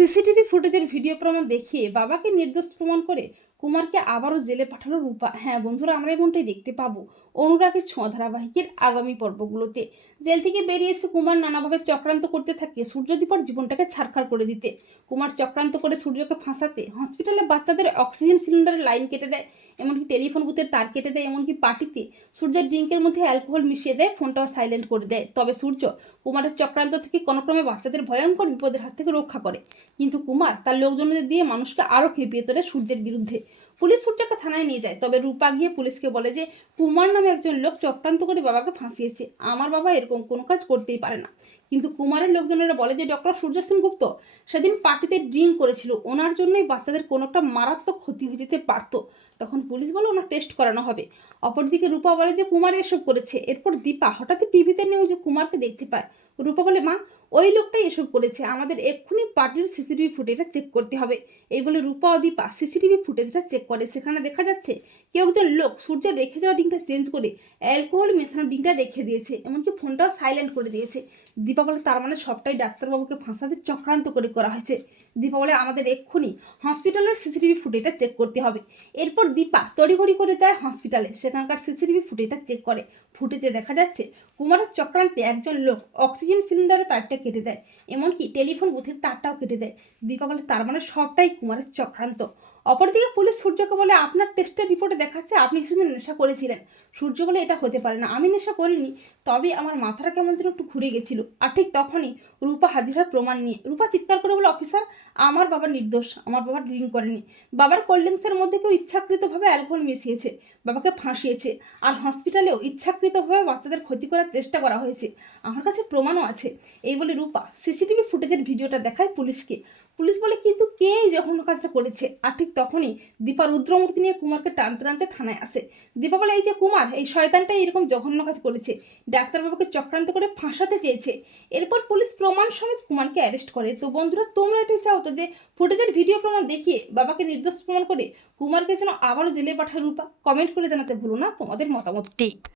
CCTV ফুটেজের video প্রমাণ দেখিয়ে বাবাকে নির্দোষ প্রমাণ করে কুমারকে আবারও জেলে পাঠালো রূপা হ্যাঁ বন্ধুরা আমরা এমনটাই দেখতে পাবো। অনুরাগের ছোঁয়া ধারাবাহিকের আগামী পর্বগুলোতে। জেল থেকে বেরিয়ে এসে কুমার নানাভাবে চক্রান্ত করতে থাকে সূর্যদীপর জীবনটাকে ছাড়খাড় করে দিতে। কুমার চক্রান্ত করে সূর্যকে ফাঁসাতে হসপিটালে বাচ্চাদের অক্সিজেন সিলিন্ডারের লাইন কেটে দেয়, এমনকি টেলিফোন বুথের তার কেটে দেয়, এমনকি পার্টিতে সূর্যের ড্রিঙ্কের মধ্যে অ্যালকোহল মিশিয়ে দেয়, ফোনটাও সাইলেন্ট করে দেয়। তবে সূর্য কুমারের চক্রান্ত থেকে কোনোক্রমে বাচ্চাদের ভয়ঙ্কর বিপদের হাত থেকে রক্ষা করে। কিন্তু কুমার তার লোকজনদের দিয়ে মানুষকে আরও খেপিয়ে তোলে সূর্যের বিরুদ্ধে। পুলিশ সূর্যকে থানায় নিয়ে যায়। তবে রূপা গিয়ে পুলিশকে বলে যে, কুমার নামে একজন লোক চক্রান্ত করে বাবাকে ফাঁসিয়েছে। আমার বাবা এরকম কোনো কাজ করতেই পারে না। কিন্তু কুমারের লোকজনেরা বলে যে, ডক্টর সূর্য সেনগুপ্ত সেদিন পার্টিতে ড্রিঙ্ক করেছিল। ওনার জন্যই বাচ্চাদের কোনো একটা মারাত্মক ক্ষতি হয়ে যেতে পারতো। তখন পুলিশ বলে, ওনার টেস্ট করানো হবে। অপরদিকে রূপা বলে যে, কুমার এসব করেছে। এরপর দীপা হঠাৎ টিভিতে নিয়ে যে কুমারকে দেখতে পায়। রূপা বলে, মা ওই লোকটাই এসব করেছে। আমাদের এক্ষুনি পার্টির সিসিটিভি ফুটেজটা চেক করতে হবে। এই বলে রূপা ও দীপা সিসিটিভি ফুটেজটা চেক করে। সেখানে দেখা যাচ্ছে কেউ একজন লোক সূর্যের রেখে যাওয়া ডিংটা চেঞ্জ করে অ্যালকোহল মেশানো ডিংটা রেখে দিয়েছে, এমনকি ফোনটাও সাইলেন্ট করে দিয়েছে। দীপা বলে, তার মানে সবটাই ডাক্তারবাবুকে ফাঁসাতে চক্রান্ত করে করা হয়েছে। দীপা বলে, আমাদের এক্ষুনি হসপিটালের সিসিটিভি ফুটেজটা চেক করতে হবে। এরপর দীপা তড়িঘড়ি করে যায় হসপিটালে সেখানকার সিসিটিভি ফুটেজটা চেক করে। ফুটেজে দেখা যাচ্ছে কুমারের চক্রান্তে একজন লোক অক্সিজেন সিলিন্ডারের পাইপটা কেটে দেয়। এমনকি টেলিফোন বুথের তারটাও কেটে দেয়। দীপাবলি তার মানে সবটাই কুমারের চক্রান্ত। অপরদিকে পুলিশ সূর্যকে বলে, আপনার টেস্টের রিপোর্টে দেখাচ্ছে, আপনি কিছুদিন নেশা করেছিলেন। সূর্য বলে, এটা হতে পারে না। আমি নেশা করিনি, তবে আমার মাথাটা কেমন যেন একটু ঘুরে গেছিল। আর ঠিক তখনই রূপা হাজির হয় প্রমাণ নিয়ে। রূপা চিৎকার করে বলে, অফিসার, আমার বাবা নির্দোষ, আমার বাবা ড্রিঙ্ক করেনি। বাবার কোল্ড ড্রিঙ্কসের মধ্যে কেউ ইচ্ছাকৃতভাবে অ্যালকোহল মিশিয়েছে, বাবাকে ফাঁসিয়েছে, আর হসপিটালেও ইচ্ছাকৃতভাবে বাচ্চাদের ক্ষতি করার চেষ্টা করা হয়েছে। আমার কাছে প্রমাণও আছে। এই বলে রূপা সিসিটিভি ফুটেজের ভিডিওটা দেখায় পুলিশকে। পুলিশ বলে, কে জঘন্য কাজটা করেছে, আর ঠিক তখনই দীপা রুদ্রমূর্তি নিয়ে কুমারকে টানতে টানতে থানায় আসে। দীপা বলে, এই যে কুমার, এই শয়তানটাই এরকম জঘন্য কাজ করেছে। ডাক্তারবাবুকে চক্রান্ত করে ফাঁসাতে চেয়েছে। এরপর পুলিশ প্রমাণ সমেত কুমারকে অ্যারেস্ট করে। তো বন্ধুরা, তোমরা এটি চাও তো যে ফুটেজের ভিডিও প্রমাণ দেখিয়ে বাবাকে নির্দোষ প্রমাণ করে কুমারকে যেন আবারও জেলে পাঠায় রূপা? কমেন্ট করে জানাতে ভুলো না তোমাদের মতামতটি।